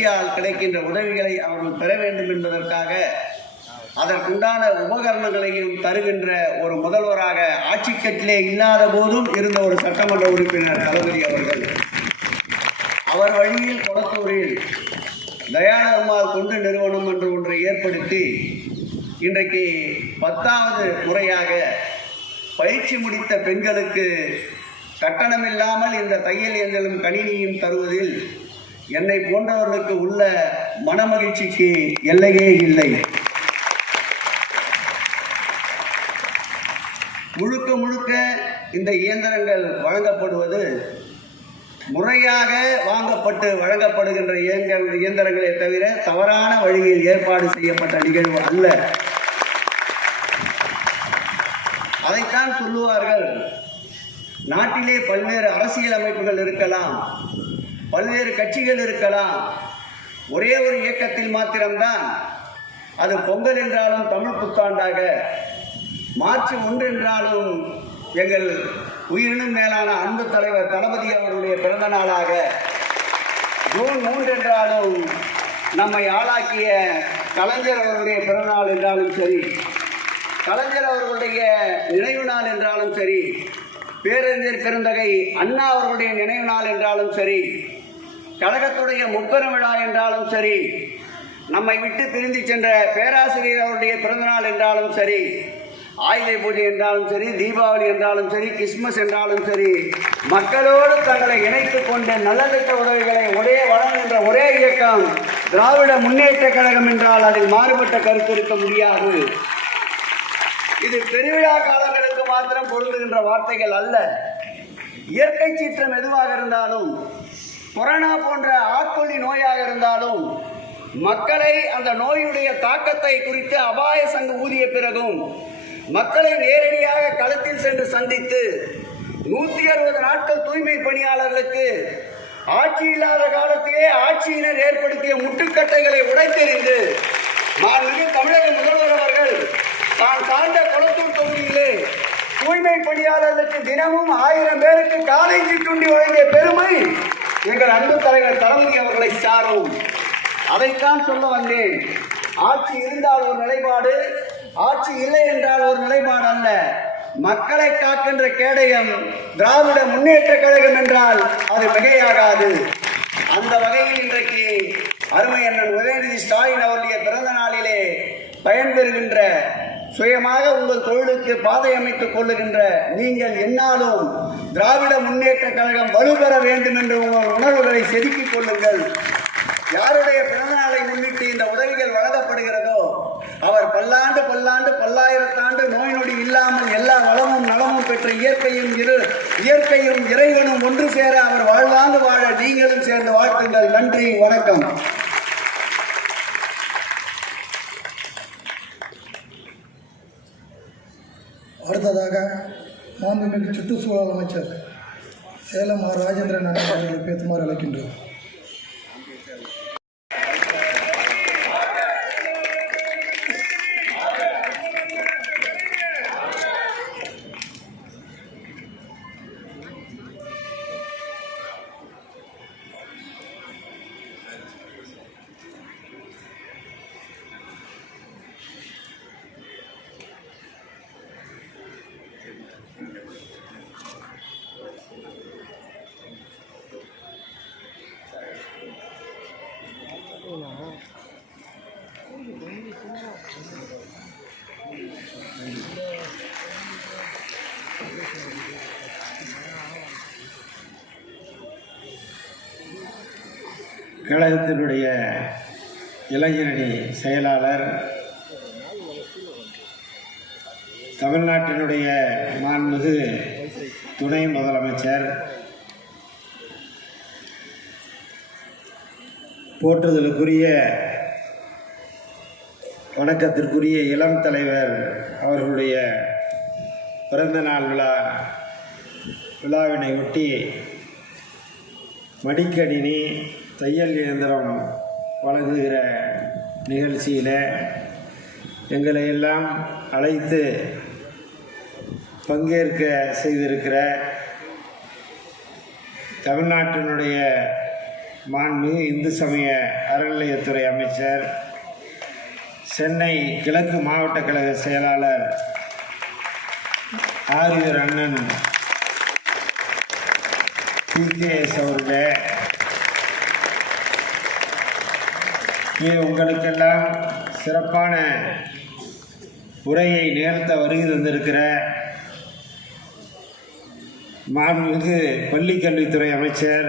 பயிற்சியால் கிடைக்கின்ற உதவிகளை அவர்கள் பெற வேண்டும் என்பதற்காக அதற்குண்டான உபகரணங்களையும் தருகின்ற ஒரு முதல்வராக ஆட்சிக்கட்டிலே இல்லாத போதும் இருந்த ஒரு சட்டமன்ற உறுப்பினர் தளபதி அவர்கள். அவர் வழியில் கொளத்தூரில் தயானந்தம்மாள் தொண்டு நிறுவனம் என்று ஒன்றை ஏற்படுத்தி இன்றைக்கு 10வது முறையாக பயிற்சி முடித்த பெண்களுக்கு கட்டணமில்லாமல் இந்த தையல் இயந்திரம் கணினியும் தருவதில் என்னை போன்றவர்களுக்கு உள்ள மனமகிழ்ச்சிக்கு எல்லையே இல்லை. முழுக்க முழுக்க இந்த இயந்திரங்கள் வழங்கப்படுவது முறையாக வாங்கப்பட்டு வழங்கப்படுகின்ற இயந்திரங்களே தவிர தவறான வழியில் ஏற்பாடு செய்யப்பட்ட நிகழ்வு அல்ல. அதைத்தான் சொல்லுவார்கள். நாட்டிலே பல்வேறு அரசியல் அமைப்புகள் இருக்கலாம், பல்வேறு கட்சிகள் இருக்கலாம், ஒரே ஒரு இயக்கத்தில் மாத்திரம்தான் அது பொங்கல் என்றாலும் தமிழ் புத்தாண்டாக, மார்ச் 1 என்றாலும் எங்கள் உயிரினும் மேலான அன்பு தலைவர் தளபதி அவர்களுடைய பிறந்த நாளாக, ஜூன் 3 என்றாலும் நம்மை ஆளாக்கிய கலைஞர் அவர்களுடைய பிறந்தநாள் என்றாலும் சரி, கலைஞர் அவர்களுடைய நினைவு நாள் என்றாலும் சரி, பேரறிஞர் பெருந்தகை அண்ணா அவர்களுடைய நினைவு நாள் என்றாலும் சரி, கழகத்துடைய முப்பெரும் விழா என்றாலும் சரி, நம்மை விட்டு பிரிந்து சென்ற பேராசிரியர் அவருடைய பிறந்தநாள் என்றாலும் சரி, ஆயுத பூஜை என்றாலும் சரி, தீபாவளி என்றாலும் சரி, கிறிஸ்துமஸ் என்றாலும் சரி, மக்களோடு தங்களை இணைத்துக் கொண்ட நலத்திட்ட உதவிகளை வழங்குகின்ற ஒரே இயக்கம் திராவிட முன்னேற்ற கழகம் என்றால் அதில் மாறுபட்ட கருத்து இருக்க முடியாது. இது பெருவிழா காலங்களுக்கு மாத்திரம் பொருந்துகின்ற வார்த்தைகள் அல்ல. இயற்கை சீற்றம் எதுவாக இருந்தாலும், கொரோனா போன்ற ஆட்கொல்லி நோயாக இருந்தாலும், மக்களை அந்த நோயுடைய தாக்கத்தை குறித்து அபாய சங்கு ஊதிய பிறகும் மக்களை நேரடியாக களத்தில் சென்று சந்தித்து 160 நாட்கள் தூய்மை பணியாளர்களுக்கு ஆட்சி இல்லாத காலத்திலே ஆட்சியினர் ஏற்படுத்திய முட்டுக்கட்டைகளை உடைத்தெறிந்து மாண்புமிகு தமிழக முதல்வர் அவர்கள் தான் சார்ந்த கொளத்தூர் தொகுதியிலே தூய்மை பணியாளர்களுக்கு தினமும் 1000 பேருக்கு காலை சிற்றுண்டி வழங்கிய பெருமை எங்கள் அன்பு தலைவர் தளபதி அவர்களை சாரும். அதைத்தான் சொல்ல வந்தேன். ஆட்சி இருந்தால் ஒரு நிலைப்பாடு, ஆட்சி இல்லை என்றால் ஒரு நிலைப்பாடு அல்ல. மக்களை காக்கின்ற கேடயம் திராவிட முன்னேற்ற கழகம் என்றால் அது மிகையாகாது. அந்த வகையில் இன்றைக்கு அருமை அண்ணன் உதயநிதி ஸ்டாலின் அவருடைய பிறந்த நாளிலே பயன்பெறுகின்ற, சுயமாக உங்கள் தொழிலுக்கு பாதை அமைத்துக் கொள்ளுகின்ற நீங்கள் என்னாலும் திராவிட முன்னேற்ற கழகம் வலுப்பெற வேண்டும் என்று உங்கள் உணர்வுகளை செதுக்கிக் கொள்ளுங்கள். யாருடைய பிறந்த நாளை முன்னிட்டு இந்த உதவிகள் வழங்கப்படுகிறதோ அவர் பல்லாண்டு பல்லாயிரத்தாண்டு நோய் நொடி இல்லாமல் எல்லா வளமும் நலமும் பெற்ற இயற்கையும் இறைவனும் ஒன்று சேர அவர் வாழ்வாங்கு வாழ நீங்களும் சேர்ந்து வாழ்த்துங்கள். நன்றி, வணக்கம். அடுத்ததாக மாண்புமிகு சுற்றுச்சூழல் அமைச்சர் சேலம் ஆர் ராஜேந்திரன் அவர்களை பேசுமாறு அழைக்கின்றோம். கழகத்தினுடைய இளைஞரணி செயலாளர், தமிழ்நாட்டினுடைய மாண்புமிகு துணை முதலமைச்சர், போற்றுதலுக்குரிய வணக்கத்திற்குரிய இளம் தலைவர் அவர்களுடைய பிறந்தநாள் விழாவினை ஒட்டி மடிக்கணினி தையல் இயந்திரம் வழங்குகிற நிகழ்ச்சியில் எங்களை எல்லாம் அழைத்து பங்கேற்க செய்திருக்கிற தமிழ்நாட்டினுடைய மாண்புமிகு இந்து சமய அறநிலையத்துறை அமைச்சர், சென்னை கிழக்கு மாவட்ட கழக செயலாளர் ஆரியர் அண்ணன் PKS அவர்களே, உங்களுக்கெல்லாம் சிறப்பான உரையை நிகழ்த்த வருகை தந்திருக்கிற மாண்புமிகு பள்ளிக்கல்வித்துறை அமைச்சர்,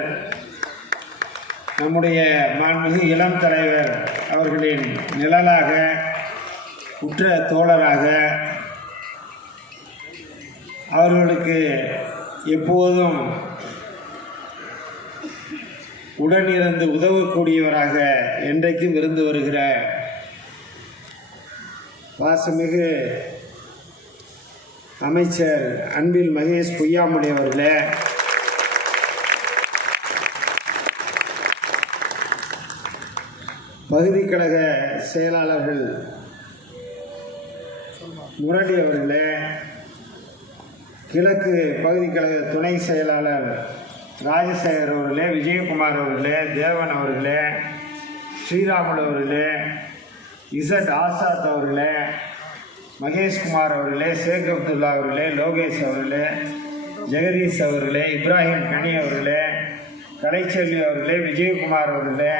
நம்முடைய மாண்புமிகு இளம் தலைவர் அவர்களின் நிழலாக, உற்ற தோழராக, அவர்களுக்கு எப்போதும் உடனிருந்து உதவக்கூடியவராக என்றைக்கும் இருந்து வருகிற வாசமிகு அமைச்சர் அன்பில் மகேஷ் பொய்யாமொழி அவர்களே, பகுதி கழக செயலாளர்கள் முரளி அவர்களே, கிழக்கு பகுதி கழக துணை செயலாளர் ராஜசேகர் அவர்களே, விஜயகுமார் அவர்களே, தேவன் அவர்களே, ஸ்ரீராமுலு அவர்களே, இசட் ஆசாத் அவர்களே, மகேஷ்குமார் அவர்களே, ஷேக் அப்துல்லா அவர்களே, லோகேஷ் அவர்களே, ஜெகதீஷ் அவர்களே, இப்ராஹிம் கனி அவர்களே, கலைச்செல்வி அவர்களே, விஜயகுமார் அவர்களே,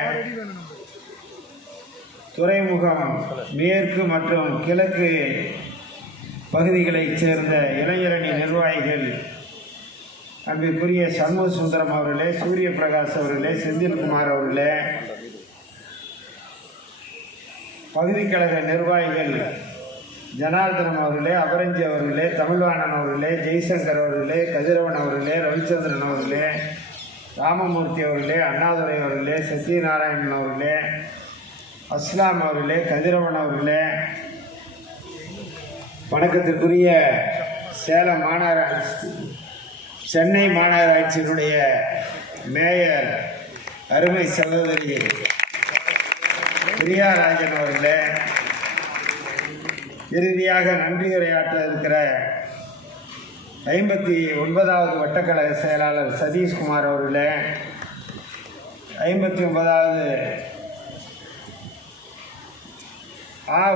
துறைமுகம் மேற்கு மற்றும் கிழக்கு பகுதிகளைச் சேர்ந்த இளைஞரணி நிர்வாகிகள், அன்பிற்குரிய சண்முக சுந்தரம் அவர்களே, சூரிய பிரகாஷ் அவர்களே, செந்தில்குமார் அவர்களே, பகுதி கழக நிர்வாகிகள் ஜனார்தனன் அவர்களே, அபரஞ்சி அவர்களே, தமிழ்வாணன் அவர்களே, ஜெய்சங்கர் அவர்களே, கதிரவன் அவர்களே, ரவிச்சந்திரன் அவர்களே, ராமமூர்த்தி அவர்களே, அண்ணாதுரை அவர்களே, சத்யநாராயணன் அவர்களே, அஸ்லாம் அவர்களே, கதிரவன் அவர்களே, வணக்கத்திற்குரிய சேலம் மாநகராட்சி, சென்னை மாநகராட்சியினுடைய மேயர் அருமை சகோதரி பிரியாராஜன் அவர்களே, இறுதியாக நன்றியுரையாற்ற இருக்கிற 59வது வட்டக்கழக செயலாளர் சதீஷ்குமார் அவர்களே, 59வது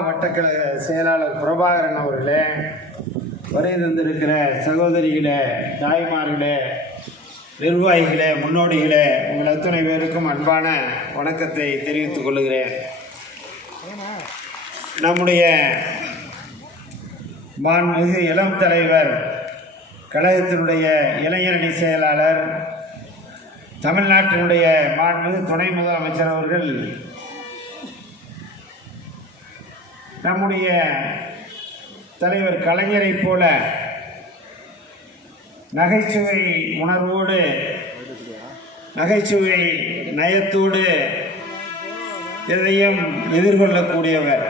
வட்டக்கழக செயலாளர் பிரபாகரன் அவர்களே, வருகை தந்திருக்கிற சகோதரிகளே, தாய்மார்களே, நிர்வாகிகளே, முன்னோடிகளே, உங்கள் அத்தனை பேருக்கும் அன்பான வணக்கத்தை தெரிவித்துக் கொள்கிறேன். நம்முடைய மாண்புமிகு இளம் தலைவர், கழகத்தினுடைய இளைஞரணி செயலாளர், தமிழ்நாட்டினுடைய மாண்புமிகு துணை முதலமைச்சர் அவர்கள் நம்முடைய தலைவர் கலைஞரைப் போல நகைச்சுவை உணர்வோடு, நகைச்சுவை நயத்தோடு எதையும் எதிர்கொள்ளக்கூடியவர்.